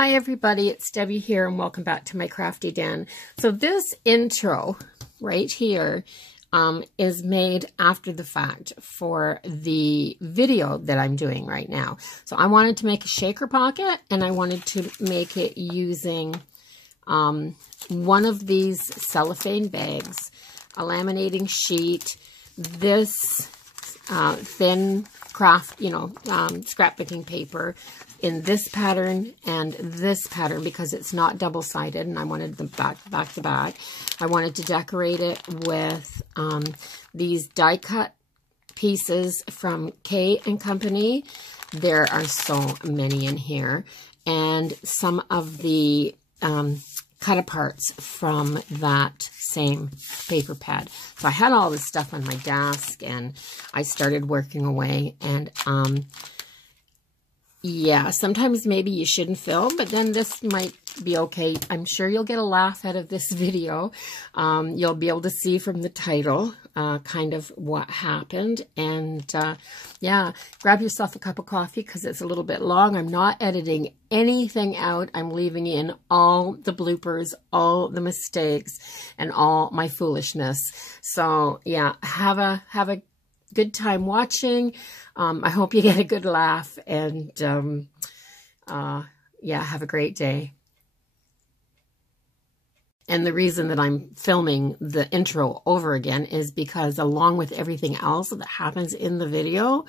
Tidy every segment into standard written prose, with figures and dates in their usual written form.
Hi everybody, it's Debbie here and welcome back to my crafty den. So this intro right here is made after the fact for the video that I'm doing right now. So I wanted to make a shaker pocket and I wanted to make it using one of these cellophane bags, a laminating sheet, this thin craft, scrapbooking paper in this pattern and this pattern because it's not double-sided and I wanted them back to back. I wanted to decorate it with these die-cut pieces from K & Company. There are so many in here. And some of the cut-aparts from that same paper pad. So I had all this stuff on my desk and I started working away and yeah, sometimes maybe you shouldn't film, but then this might be okay. I'm sure you'll get a laugh out of this video. You'll be able to see from the title kind of what happened. And yeah, grab yourself a cup of coffee because it's a little bit long. I'm not editing anything out. I'm leaving in all the bloopers, all the mistakes, and all my foolishness. So yeah, have a good time watching. I hope you get a good laugh and yeah, have a great day. And the reason that I'm filming the intro over again is because along with everything else that happens in the video,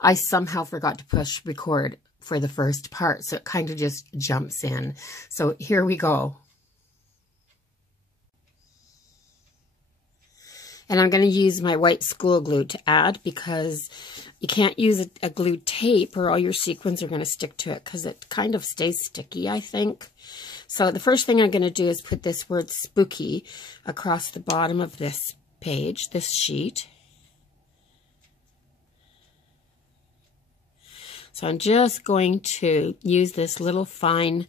I somehow forgot to push record for the first part. So it kind of just jumps in. So here we go. And I'm going to use my white school glue to add because you can't use a glue tape or all your sequins are going to stick to it because it kind of stays sticky, I think. So the first thing I'm going to do is put this word spooky across the bottom of this page, this sheet. So I'm just going to use this little fine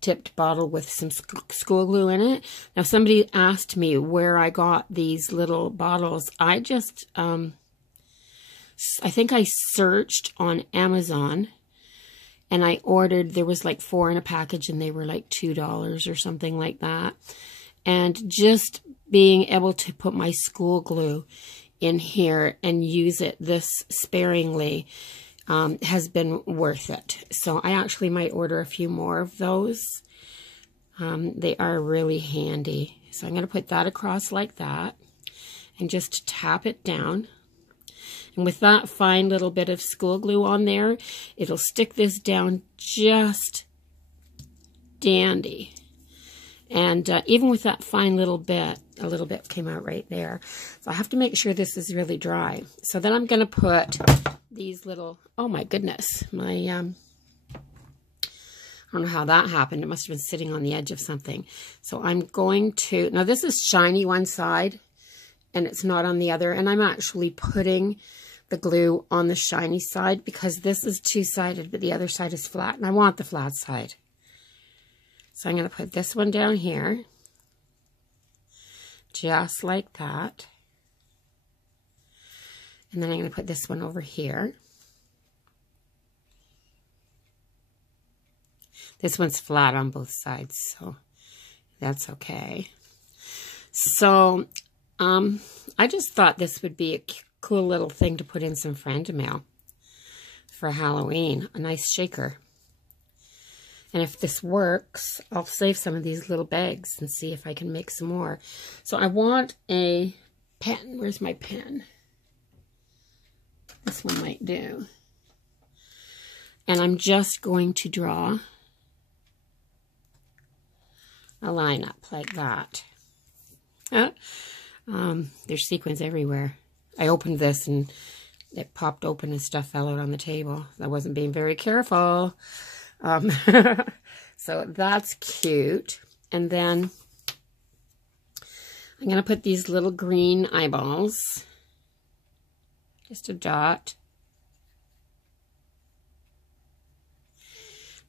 tipped bottle with some school glue in it. Now somebody asked me where I got these little bottles. I just, I think I searched on Amazon and I ordered, there was like 4 in a package and they were like $2 or something like that. And just being able to put my school glue in here and use it this sparingly has been worth it. So I actually might order a few more of those. They are really handy. So I'm going to put that across like that and just tap it down. And with that fine little bit of school glue on there, it'll stick this down just dandy. And even with that fine little bit, a little bit came out right there. So I have to make sure this is really dry. So then I'm going to put these little, oh my goodness, my, I don't know how that happened. It must have been sitting on the edge of something. So I'm going to, now this is shiny one side and it's not on the other. And I'm actually putting the glue on the shiny side because this is two-sided, but the other side is flat. And I want the flat side. So I'm going to put this one down here, just like that. And then I'm going to put this one over here. This one's flat on both sides, so that's okay. So I just thought this would be a cool little thing to put in some friend mail for Halloween, a nice shaker. And if this works, I'll save some of these little bags and see if I can make some more. So I want a pen. Where's my pen? This one might do. And I'm just going to draw a line up like that. There's sequins everywhere. I opened this and it popped open and stuff fell out on the table. I wasn't being very careful. So that's cute. And then I'm going to put these little green eyeballs. Just a dot.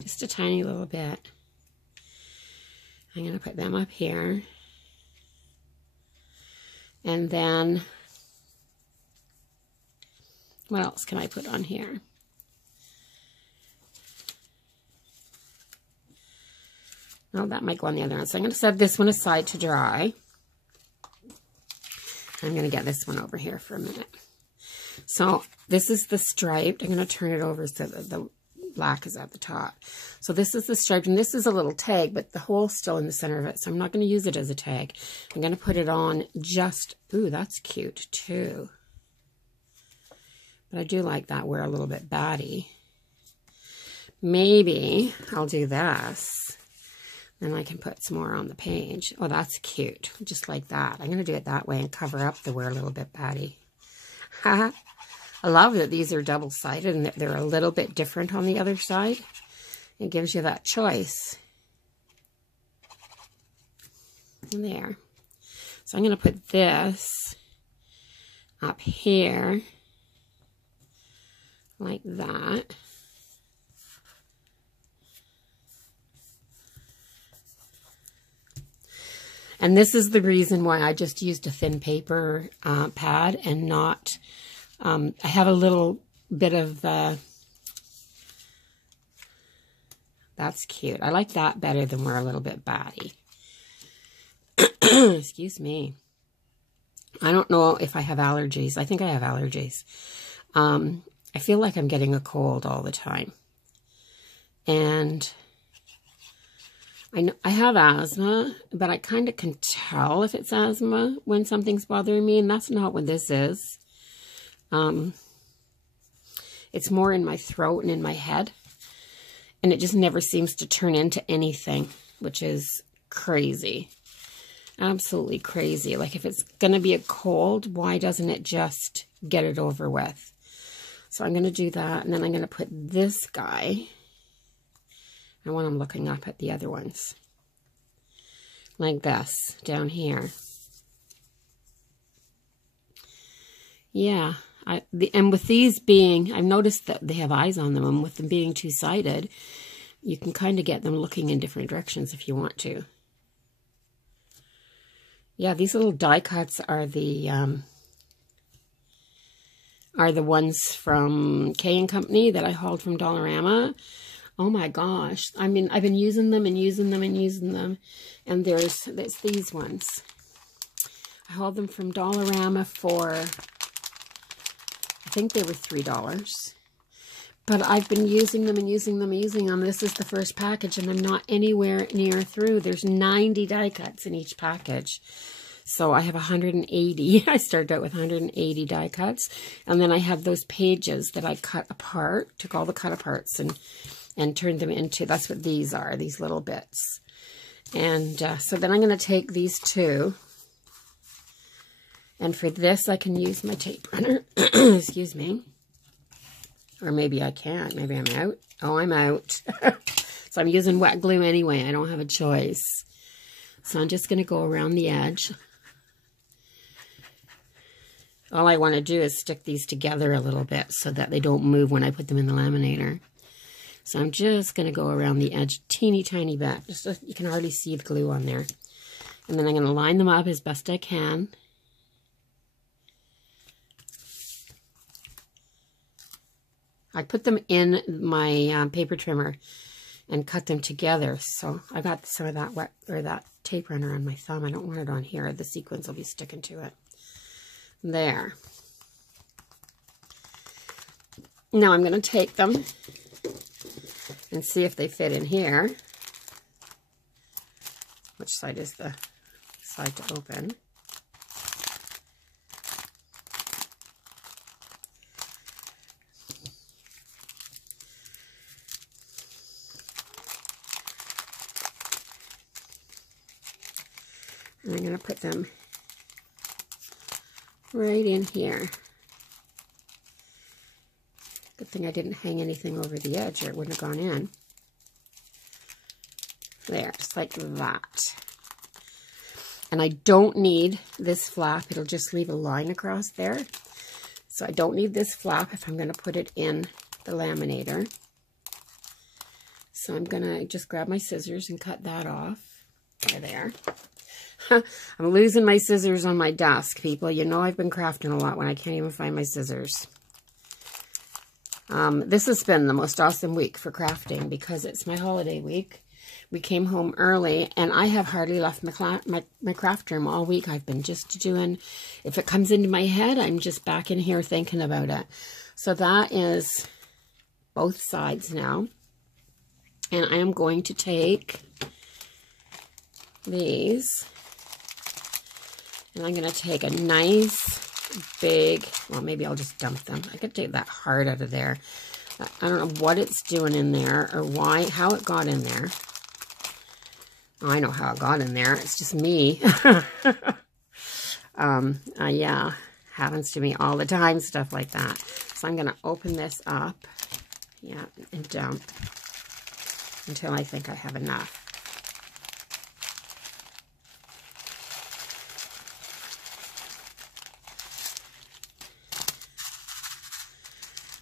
Just a tiny little bit. I'm going to put them up here. And then, what else can I put on here? Oh, that might go on the other one. So I'm going to set this one aside to dry. I'm going to get this one over here for a minute. So this is the striped. I'm going to turn it over so that the black is at the top. So this is the striped, and this is a little tag, but the hole's still in the center of it, so I'm not going to use it as a tag. I'm going to put it on just, ooh, that's cute too. But I do like that we're a little bit batty. Maybe I'll do this. Then I can put some more on the page. Oh, that's cute. Just like that. I'm going to do it that way and cover up the we're a little bit batty. I love that these are double-sided and that they're a little bit different on the other side. It gives you that choice. And there. So I'm going to put this up here like that. And this is the reason why I just used a thin paper pad and not, I have a little bit of, that's cute. I like that better than we're a little bit batty. Excuse me. I don't know if I have allergies. I think I have allergies. I feel like I'm getting a cold all the time. And I have asthma, but I kind of can tell if it's asthma when something's bothering me, and that's not what this is. It's more in my throat and in my head, and it just never seems to turn into anything, which is crazy. Absolutely crazy. Like, if it's going to be a cold, why doesn't it just get it over with? So I'm going to do that, and then I'm going to put this guy. And when I'm looking up at the other ones, like this, down here. Yeah, and with these being, I've noticed that they have eyes on them, and with them being two-sided, you can kind of get them looking in different directions if you want to. Yeah, these little die cuts are the ones from K & Company that I hauled from Dollarama. Oh my gosh. I mean, I've been using them and using them and using them. And there's these ones. I hauled them from Dollarama for, I think they were $3. But I've been using them and using them and using them. This is the first package and I'm not anywhere near through. There's 90 die cuts in each package. So I have 180. I started out with 180 die cuts. And then I have those pages that I cut apart, took all the cut aparts and turned them into, that's what these are, these little bits. And so then I'm going to take these two. And for this, I can use my tape runner. Excuse me. Or maybe I can't. Maybe I'm out. Oh, I'm out. So I'm using wet glue anyway. I don't have a choice. So I'm just going to go around the edge. All I want to do is stick these together a little bit so that they don't move when I put them in the laminator. So I'm just going to go around the edge teeny tiny bit. Just so you can hardly see the glue on there. And then I'm going to line them up as best I can. I put them in my paper trimmer and cut them together. So I got some of that wet or that tape runner on my thumb. I don't want it on here. The sequins will be sticking to it. There. Now I'm going to take them and see if they fit in here. Which side is the side to open? And I'm going to put them right in here. Good thing I didn't hang anything over the edge or it wouldn't have gone in. There, just like that. And I don't need this flap. It'll just leave a line across there. So I don't need this flap if I'm going to put it in the laminator. So I'm going to just grab my scissors and cut that off. There. I'm losing my scissors on my desk, people. You know I've been crafting a lot when I can't even find my scissors. This has been the most awesome week for crafting because it's my holiday week. we came home early, and I have hardly left my craft room all week. I've been just doing, if it comes into my head, I'm just back in here thinking about it. So that is both sides now. And I am going to take these, and I'm going to take a nice big, well, maybe I'll just dump them. I could take that heart out of there. I don't know what it's doing in there or why, how it got in there. Oh, I know how it got in there. It's just me. Yeah, happens to me all the time, stuff like that. So I'm going to open this up, yeah, and dump until I think I have enough.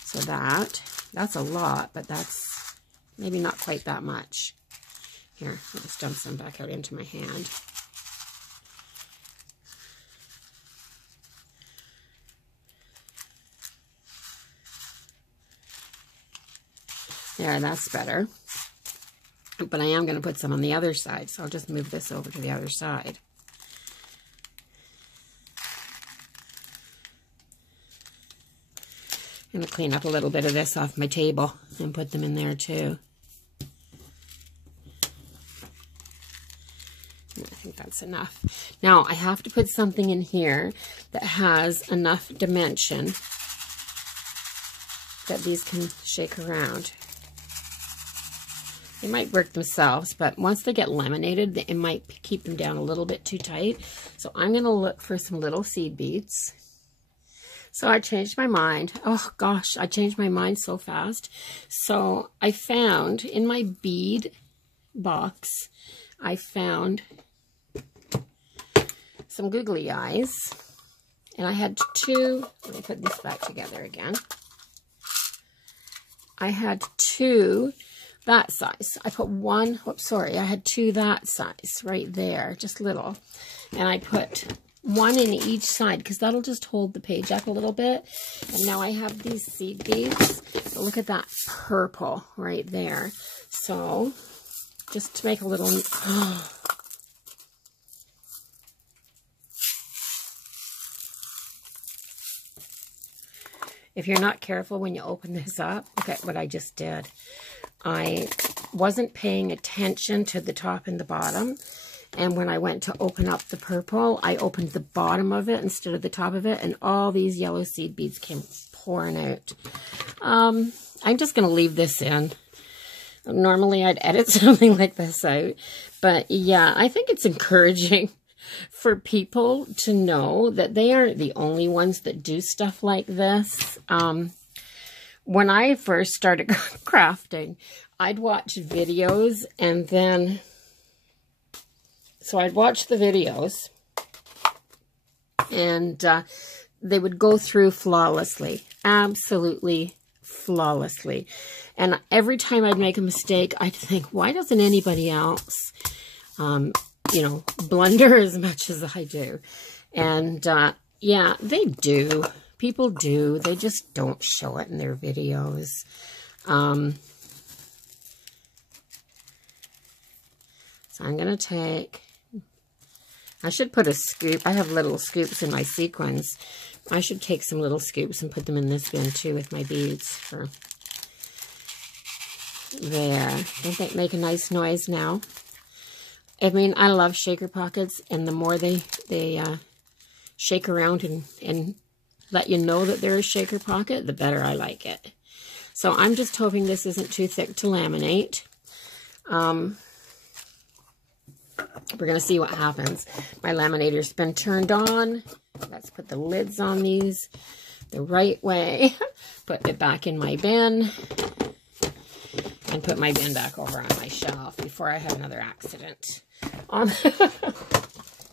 So that's a lot, but that's maybe not quite that much. Here, I'll just dump some back out into my hand. There, that's better. But I am going to put some on the other side, so I'll just move this over to the other side. I'm going to clean up a little bit of this off my table and put them in there too. And I think that's enough. Now I have to put something in here that has enough dimension that these can shake around. They might work themselves, but once they get laminated, it might keep them down a little bit too tight. So I'm going to look for some little seed beads. So I changed my mind. Oh gosh, I changed my mind so fast. So I found in my bead box, I found some googly eyes. And I had two, let me put this back together again. I had two that size. I put one, oops, sorry, I had two that size right there, just little. And I put one in each side because that'll just hold the page up a little bit. And now I have these seed beads. But look at that purple right there. So just to make a little, if you're not careful when you open this up, look at what I just did. I wasn't paying attention to the top and the bottom. And when I went to open up the purple, I opened the bottom of it instead of the top of it. And all these yellow seed beads came pouring out. I'm just going to leave this in. Normally, I'd edit something like this out. But yeah, I think it's encouraging for people to know that they aren't the only ones that do stuff like this. When I first started crafting, I'd watch videos and then... So I'd watch the videos, and they would go through flawlessly, absolutely flawlessly. And every time I'd make a mistake, I'd think, why doesn't anybody else, you know, blunder as much as I do? And yeah, they do. People do. They just don't show it in their videos. So I'm going to take... I should put a scoop. I have little scoops in my sequins. I should take some little scoops and put them in this bin too with my beads. For there. Don't they make a nice noise now? I mean, I love shaker pockets, and the more they shake around and let you know that they're a shaker pocket, the better I like it. So I'm just hoping this isn't too thick to laminate. We're going to see what happens. My laminator's been turned on. Let's put the lids on these the right way. Put it back in my bin. And put my bin back over on my shelf before I have another accident.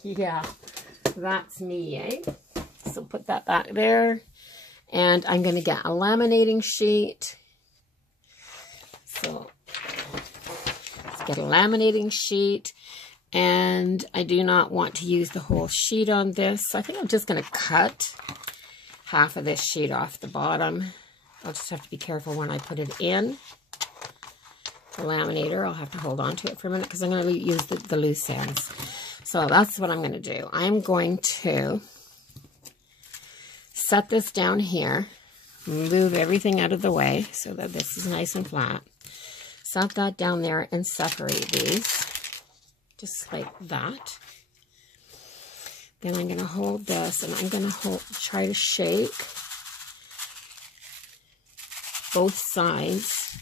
Yeah, that's me, eh? So put that back there. And I'm going to get a laminating sheet. So let's get a laminating sheet. And I do not want to use the whole sheet on this. So I think I'm just going to cut half of this sheet off the bottom. I'll just have to be careful when I put it in. the laminator. I'll have to hold on to it for a minute because I'm going to use the loose ends. So that's what I'm going to do. I'm going to set this down here, move everything out of the way so that this is nice and flat. Set that down there and separate these, just like that. Then I'm going to hold this and I'm going to try to shake both sides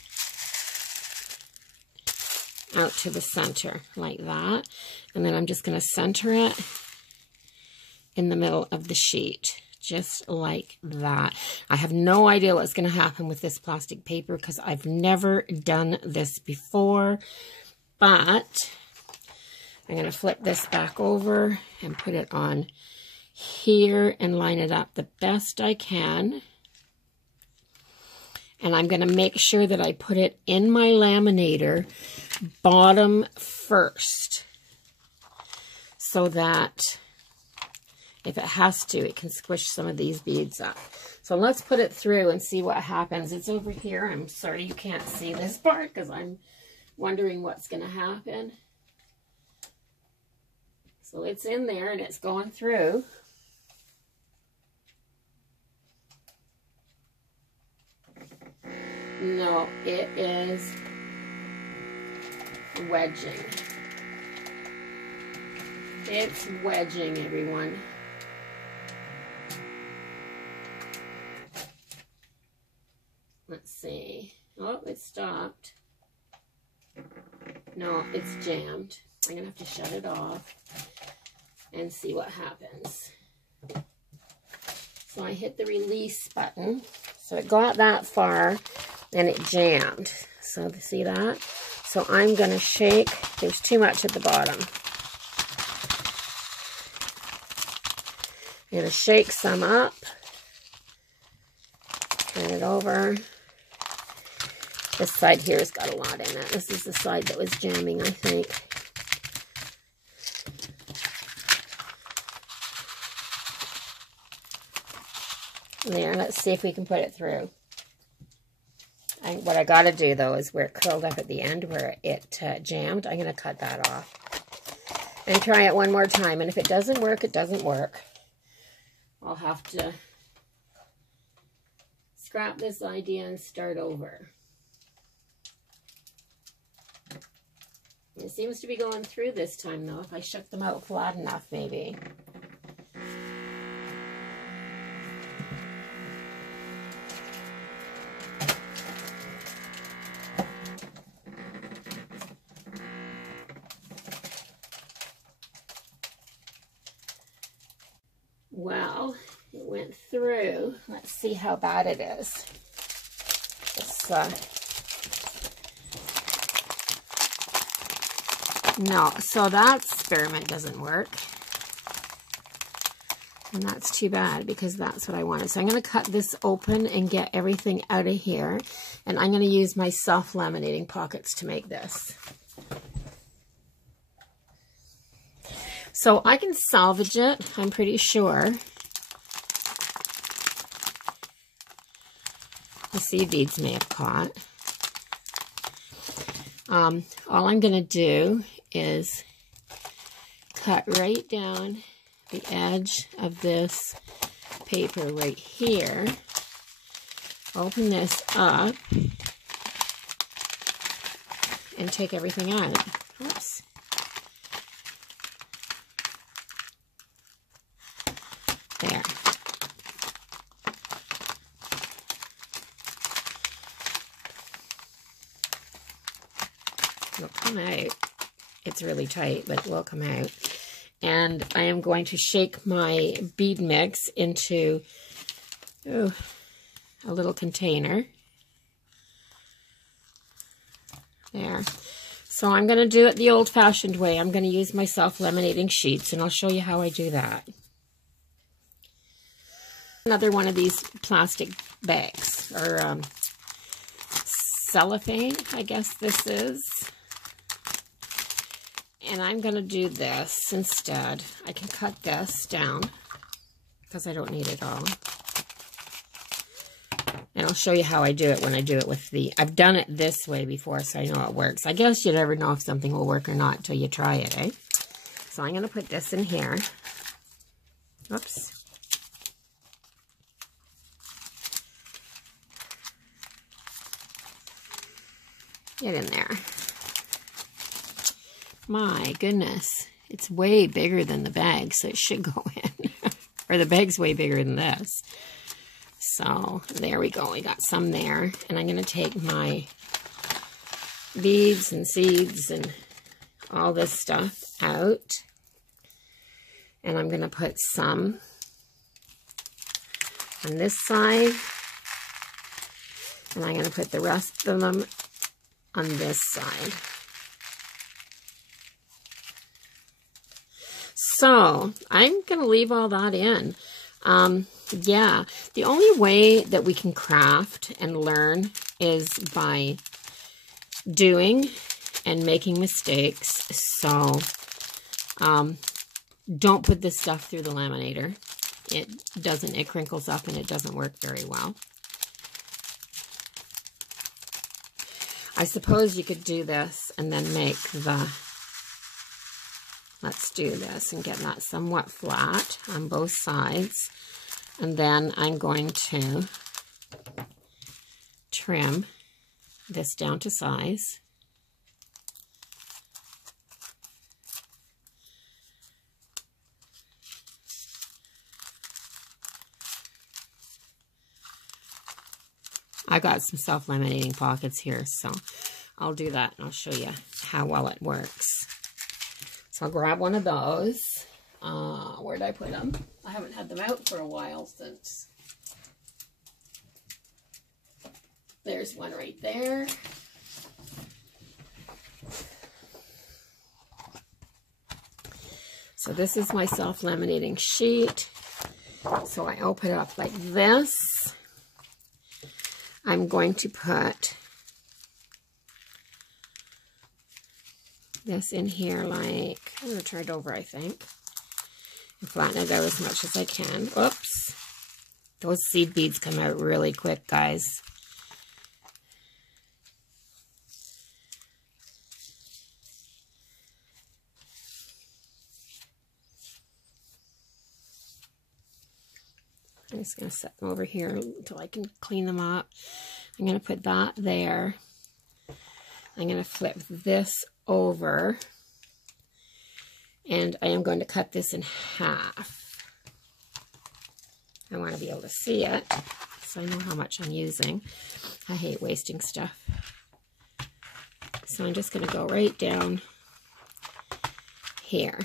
out to the center like that. And then I'm just going to center it in the middle of the sheet, just like that. I have no idea what's going to happen with this plastic paper because I've never done this before, but I'm going to flip this back over and put it on here and line it up the best I can. And I'm going to make sure that I put it in my laminator bottom first so that if it has to, it can squish some of these beads up. So let's put it through and see what happens. It's over here. I'm sorry you can't see this part because I'm wondering what's going to happen. So it's in there and it's going through. No, it is wedging. It's wedging, everyone. Let's see. Oh, it stopped. No, it's jammed. I'm going to have to shut it off and see what happens. So I hit the release button. So it got that far and it jammed. So see that? So I'm going to shake. There's too much at the bottom. I'm going to shake some up. Turn it over. This side here has got a lot in it. This is the side that was jamming, I think. There, let's see if we can put it through. What I got to do, though, is where it curled up at the end, where it jammed, I'm going to cut that off. And try it one more time. And if it doesn't work, it doesn't work. I'll have to scrap this idea and start over. It seems to be going through this time, though, if I shook them out flat enough, maybe. Well, it went through. Let's see how bad it is. No, so that experiment doesn't work. And that's too bad because that's what I wanted. So I'm going to cut this open and get everything out of here. And I'm going to use my self-laminating pockets to make this. So I can salvage it, I'm pretty sure. The seed beads may have caught. All I'm going to do is cut right down the edge of this paper right here. Open this up and take everything out. Oops. There. It'll come out. It's really tight, but it will come out. And I am going to shake my bead mix into a little container. There. So I'm going to do it the old-fashioned way. I'm going to use my self-laminating sheets, and I'll show you how I do that. Another one of these plastic bags, or cellophane, I guess this is. And I'm going to do this instead. I can cut this down because I don't need it all. And I'll show you how I do it when I do it with the... I've done it this way before, so I know it works. I guess you never know if something will work or not until you try it, eh? So I'm going to put this in here. Oops. Get in there. My goodness. It's way bigger than the bag, so it should go in. Or the bag's way bigger than this. So there we go. We got some there. And I'm going to take my beads and seeds and all this stuff out. And I'm going to put some on this side. And I'm going to put the rest of them on this side. So I'm going to leave all that in. Yeah, the only way that we can craft and learn is by doing and making mistakes. So don't put this stuff through the laminator. It crinkles up and it doesn't work very well. I suppose you could do this and then make the, let's do this and get that somewhat flat on both sides. And then I'm going to trim this down to size. I got some self-laminating pockets here, so I'll do that and I'll show you how well it works. So I'll grab one of those. Where'd I put them? I haven't had them out for a while since. There's one right there. So this is my self-laminating sheet. So I open it up like this. I'm going to put this in here like, I'm going to turn it over, I think. And flatten it out as much as I can. Oops. Those seed beads come out really quick, guys. I'm just going to set them over here until I can clean them up. I'm going to put that there. I'm going to flip this over. And I am going to cut this in half. I want to be able to see it, so I know how much I'm using. I hate wasting stuff. So I'm just going to go right down here.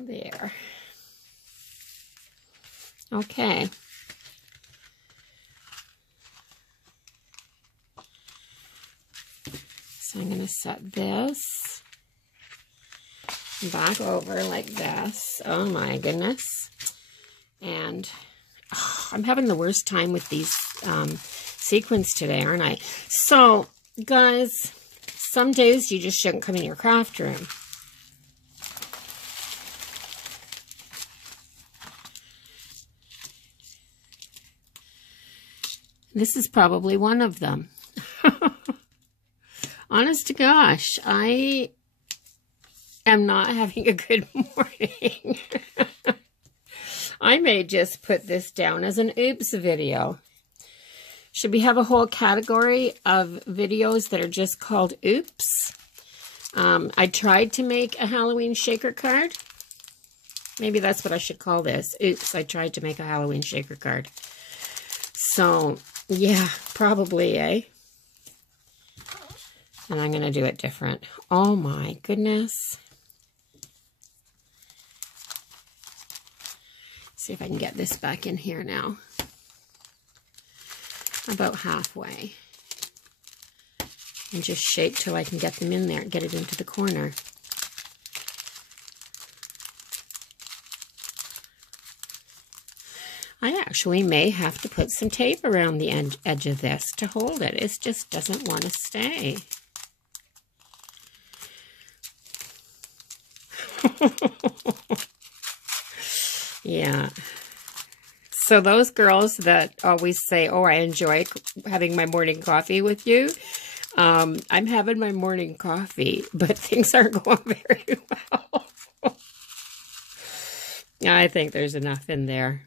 There. Okay. So I'm going to set this back over like this. Oh my goodness. And I'm having the worst time with these sequins today, aren't I? So, guys, some days you just shouldn't come in your craft room. This is probably one of them. Honest to gosh, I am not having a good morning. I may just put this down as an oops video. Should we have a whole category of videos that are just called oops? I tried to make a Halloween shaker card. Maybe that's what I should call this. Oops, I tried to make a Halloween shaker card. So, yeah, probably, eh? And I'm going to do it different. Oh my goodness. See if I can get this back in here now. About halfway. And just shape till I can get them in there, get it into the corner. I actually may have to put some tape around the edge of this to hold it. It just doesn't want to stay. Yeah. So those girls that always say, oh, I enjoy having my morning coffee with you. I'm having my morning coffee, but things aren't going very well. I think there's enough in there.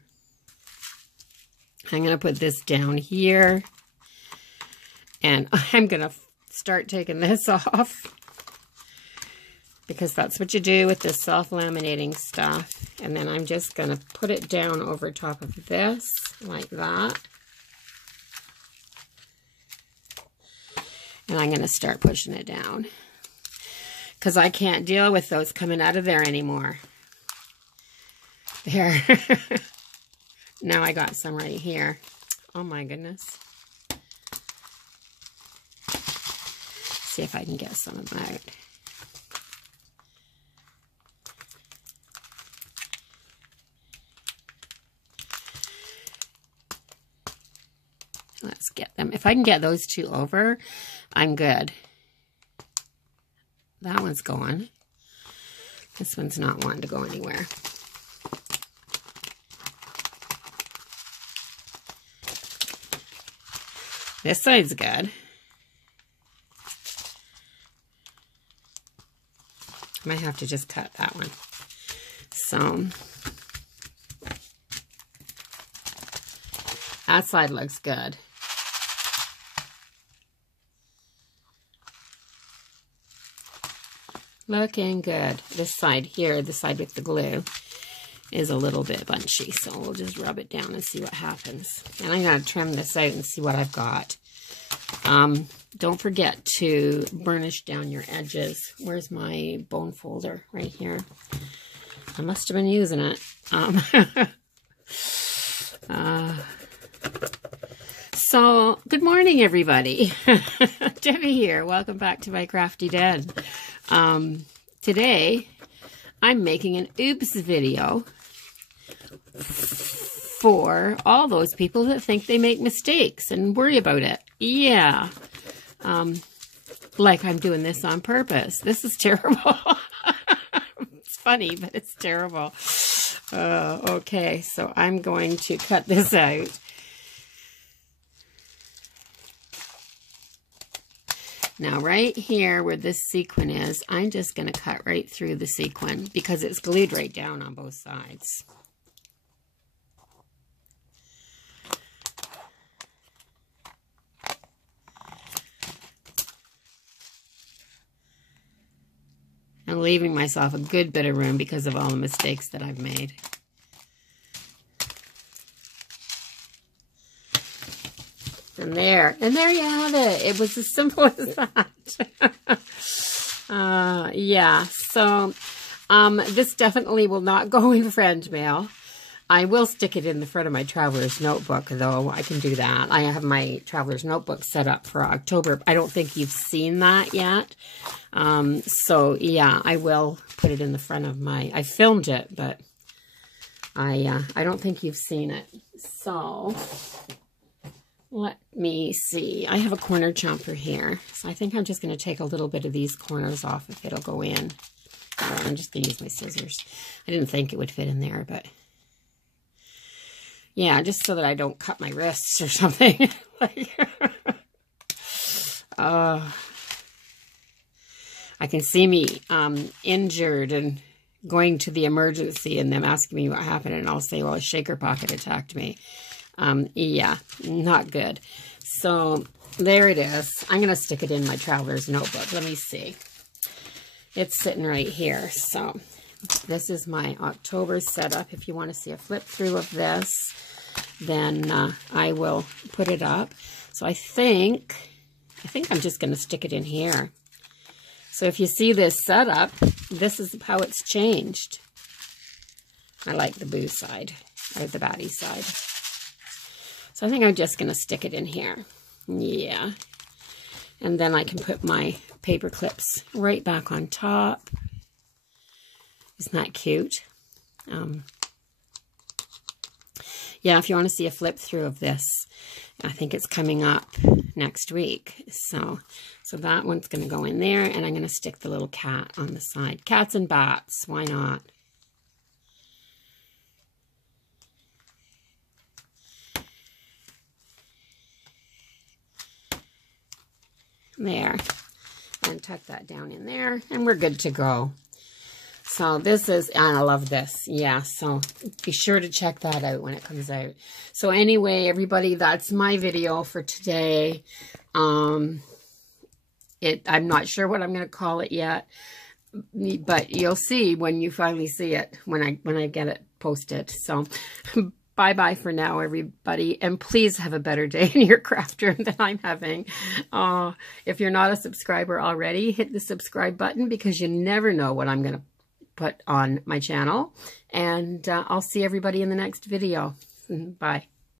I'm going to put this down here. And I'm going to start taking this off. Because that's what you do with this self-laminating stuff. And then I'm just going to put it down over top of this, like that. And I'm going to start pushing it down. Because I can't deal with those coming out of there anymore. There. Now I got some right here. Oh my goodness. See if I can get some of them out. Let's get them. If I can get those two over, I'm good. That one's going. This one's not wanting to go anywhere. This side's good. I might have to just cut that one. So, that side looks good. Looking good. This side here, the side with the glue, is a little bit bunchy, so we'll just rub it down and see what happens. And I'm going to trim this out and see what I've got. Don't forget to burnish down your edges. Where's my bone folder? Right here. I must have been using it. So, good morning, everybody. Debbie here. Welcome back to my crafty den. Today, I'm making an oops video for all those people that think they make mistakes and worry about it. Yeah. Like I'm doing this on purpose. This is terrible. It's funny, but it's terrible. Okay, so I'm going to cut this out. Now, right here where this sequin is, I'm just going to cut right through the sequin because it's glued right down on both sides. I'm leaving myself a good bit of room because of all the mistakes that I've made. And there you have it. It was as simple as that. Yeah, so this definitely will not go in friend mail. I will stick it in the front of my traveler's notebook, though. I can do that. I have my traveler's notebook set up for October. I don't think you've seen that yet. So, yeah, I will put it in the front of my... I filmed it, but I don't think you've seen it. So... let me see. I have a corner chomper here. So I think I'm just going to take a little bit of these corners off if it'll go in. I'm just going to use my scissors. I didn't think it would fit in there, but... yeah, just so that I don't cut my wrists or something. I can see me injured and going to the emergency and them asking me what happened. And I'll say, well, a shaker pocket attacked me. Yeah, not good. So there it is. I'm going to stick it in my traveler's notebook. Let me see. It's sitting right here. So this is my October setup. If you want to see a flip through of this, then I will put it up. So I think I'm just going to stick it in here. So if you see this setup, this is how it's changed. I like the boo side, or the baddie side. So I think I'm just going to stick it in here. Yeah. And then I can put my paper clips right back on top. Isn't that cute? yeah, if you want to see a flip through of this, I think it's coming up next week. So that one's going to go in there, and I'm going to stick the little cat on the side. Cats and bats, why not? There, and tuck that down in there, and we're good to go. So this is, and I love this. Yeah, so be sure to check that out when it comes out. So anyway, everybody, that's my video for today. I'm not sure what I'm going to call it yet, but you'll see when you finally see it, when I get it posted. So bye-bye for now, everybody. And please have a better day in your craft room than I'm having. If you're not a subscriber already, hit the subscribe button, because you never know what I'm going to put on my channel. And I'll see everybody in the next video. Bye.